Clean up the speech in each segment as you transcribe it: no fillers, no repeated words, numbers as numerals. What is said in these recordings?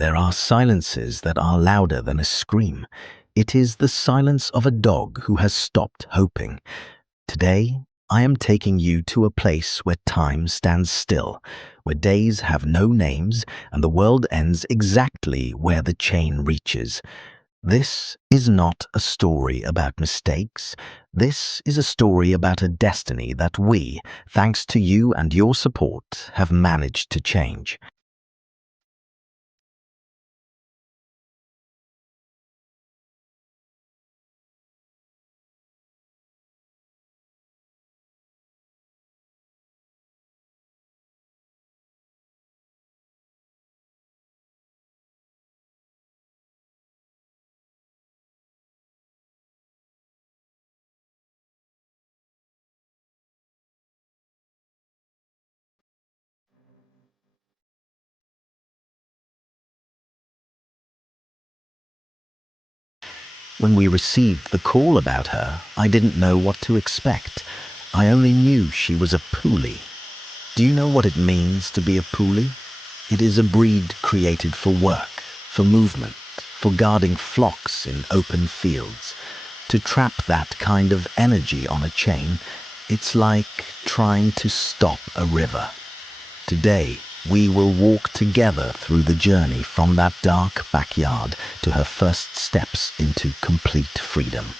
There are silences that are louder than a scream. It is the silence of a dog who has stopped hoping. Today, I am taking you to a place where time stands still, where days have no names and the world ends exactly where the chain reaches. This is not a story about mistakes. This is a story about a destiny that we, thanks to you and your support, have managed to change. When we received the call about her, I didn't know what to expect. I only knew she was a Puli. Do you know what it means to be a Puli? It is a breed created for work, for movement, for guarding flocks in open fields. To trap that kind of energy on a chain, it's like trying to stop a river. Today, we will walk together through the journey from that dark backyard to her first steps into complete freedom.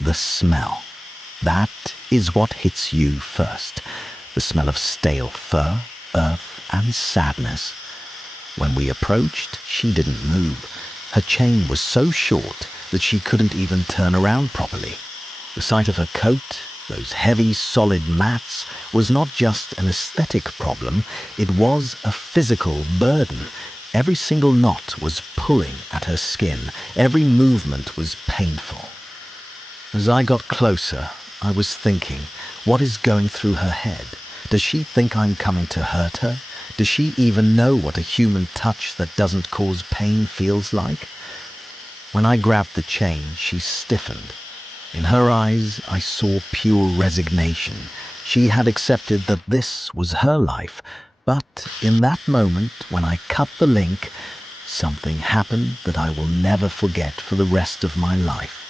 The smell. That is what hits you first. The smell of stale fur, earth, and sadness. When we approached, she didn't move. Her chain was so short that she couldn't even turn around properly. The sight of her coat, those heavy, solid mats, was not just an aesthetic problem, it was a physical burden. Every single knot was pulling at her skin. Every movement was painful. As I got closer, I was thinking, what is going through her head? Does she think I'm coming to hurt her? Does she even know what a human touch that doesn't cause pain feels like? When I grabbed the chain, she stiffened. In her eyes, I saw pure resignation. She had accepted that this was her life. But in that moment, when I cut the link, something happened that I will never forget for the rest of my life.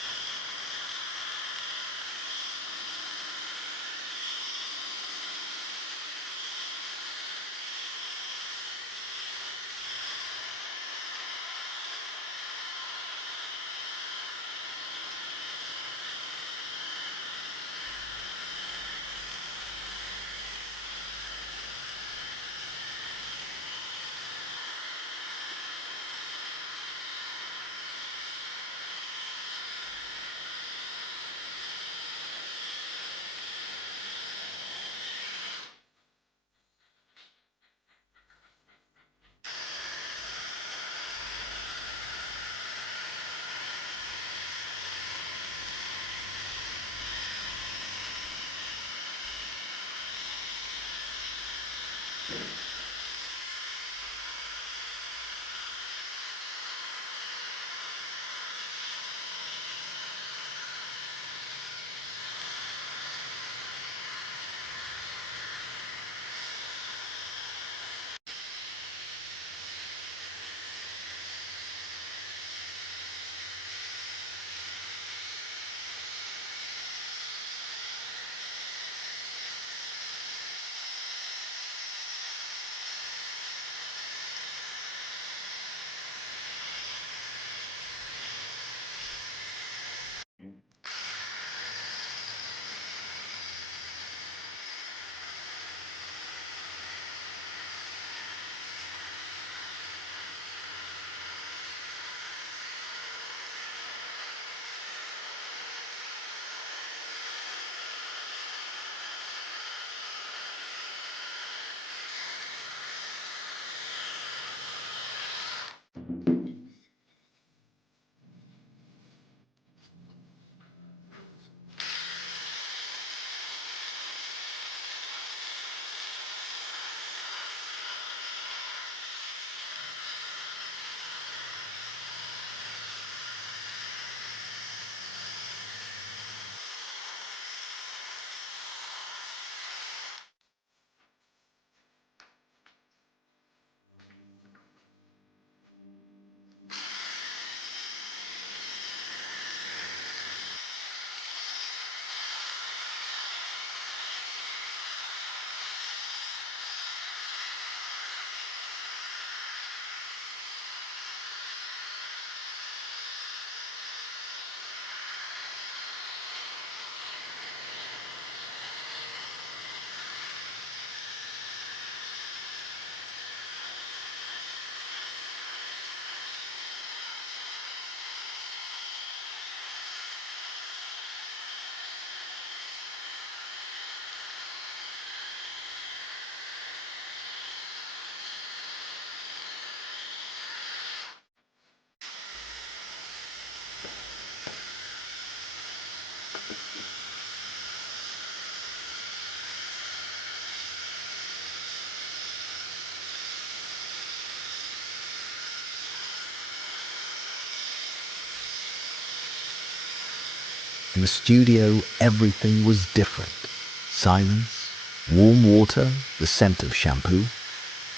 In the studio, everything was different. Silence, warm water, the scent of shampoo.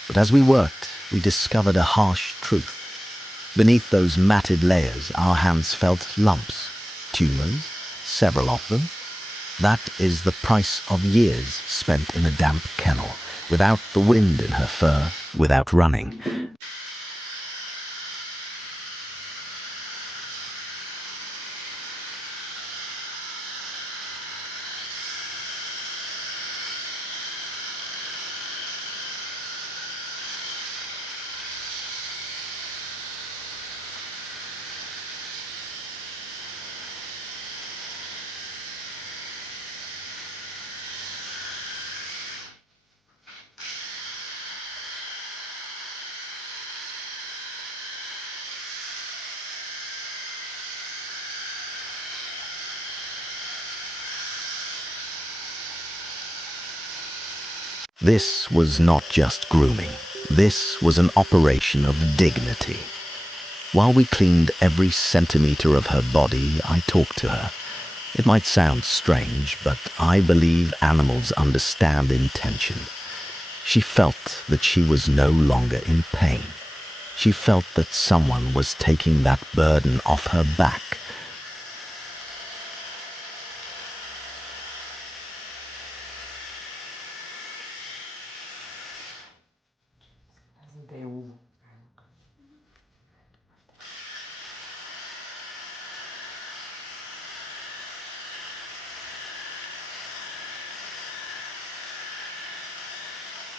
But as we worked, we discovered a harsh truth. Beneath those matted layers, our hands felt lumps, tumors, several of them. That is the price of years spent in a damp kennel, without the wind in her fur, without running. This was not just grooming. This was an operation of dignity. While we cleaned every centimeter of her body, I talked to her. It might sound strange, but I believe animals understand intention. She felt that she was no longer in pain. She felt that someone was taking that burden off her back.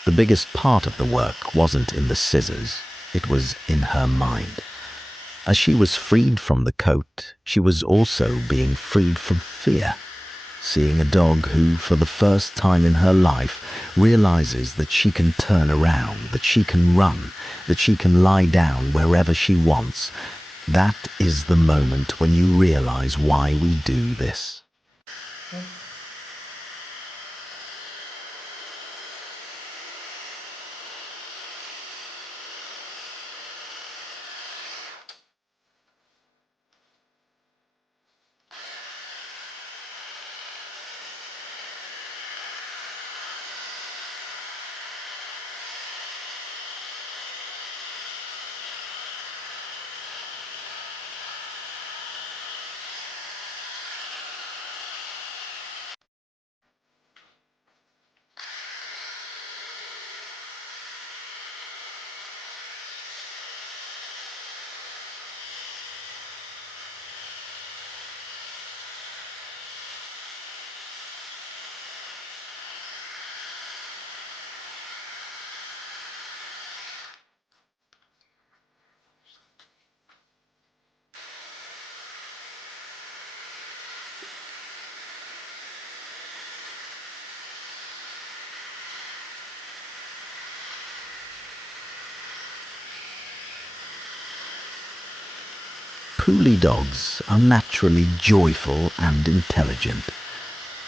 The biggest part of the work wasn't in the scissors, it was in her mind. As she was freed from the coat, she was also being freed from fear. Seeing a dog who, for the first time in her life, realizes that she can turn around, that she can run, that she can lie down wherever she wants, that is the moment when you realize why we do this. Puli dogs are naturally joyful and intelligent.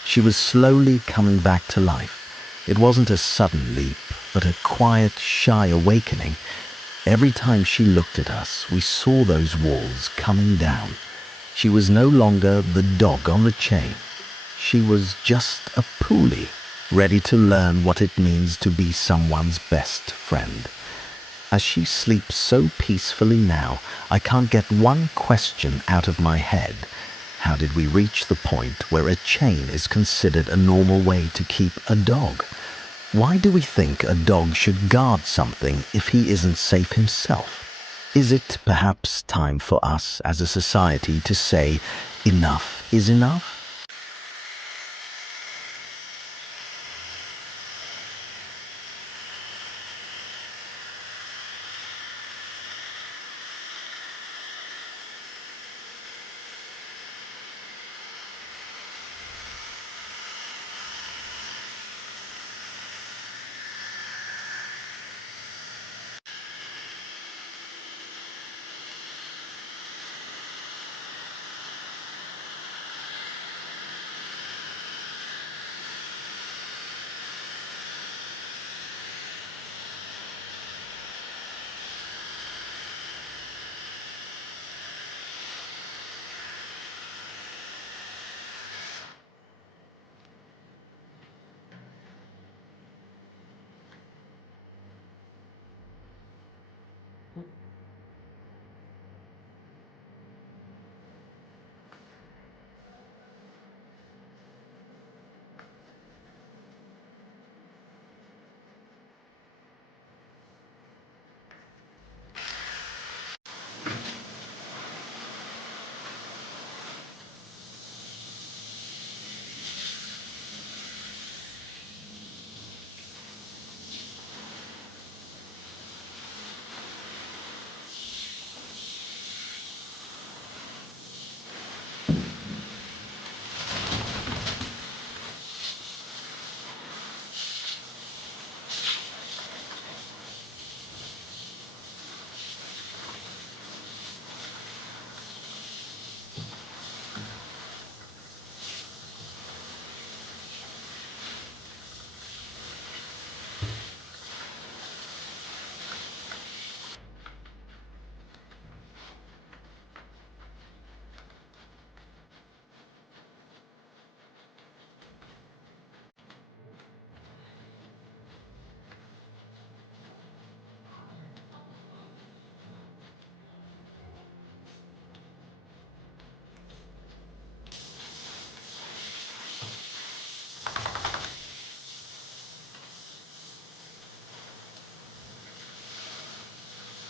She was slowly coming back to life. It wasn't a sudden leap, but a quiet, shy awakening. Every time she looked at us, we saw those walls coming down. She was no longer the dog on the chain. She was just a Puli, ready to learn what it means to be someone's best friend. As she sleeps so peacefully now, I can't get one question out of my head. How did we reach the point where a chain is considered a normal way to keep a dog? Why do we think a dog should guard something if he isn't safe himself? Is it perhaps time for us as a society to say, enough is enough?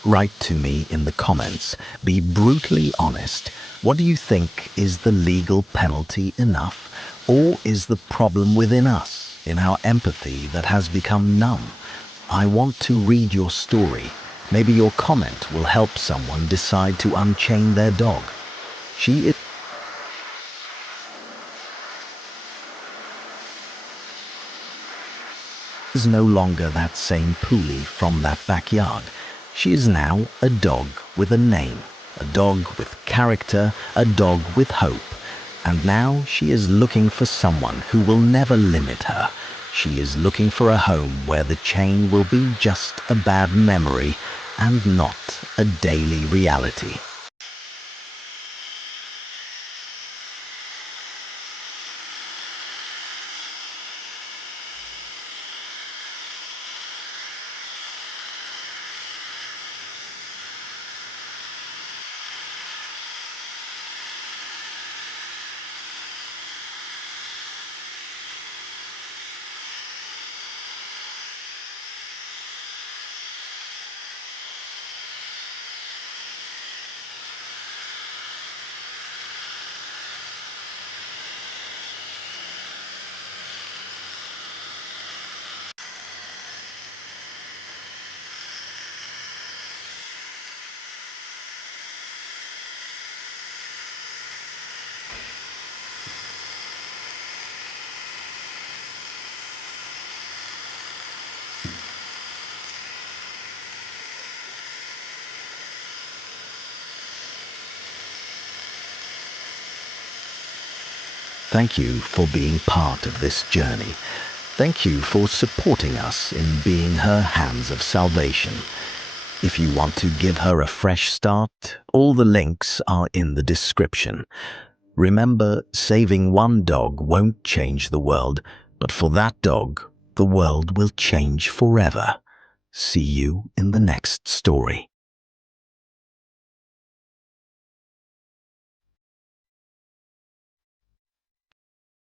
Write to me in the comments. Be brutally honest. What do you think? Is the legal penalty enough? Or is the problem within us, in our empathy that has become numb? I want to read your story. Maybe your comment will help someone decide to unchain their dog. She is no longer that same Puli from that backyard. She is now a dog with a name, a dog with character, a dog with hope. And now she is looking for someone who will never limit her. She is looking for a home where the chain will be just a bad memory and not a daily reality. Thank you for being part of this journey. Thank you for supporting us in being her hands of salvation. If you want to give her a fresh start, all the links are in the description. Remember, saving one dog won't change the world, but for that dog, the world will change forever. See you in the next story.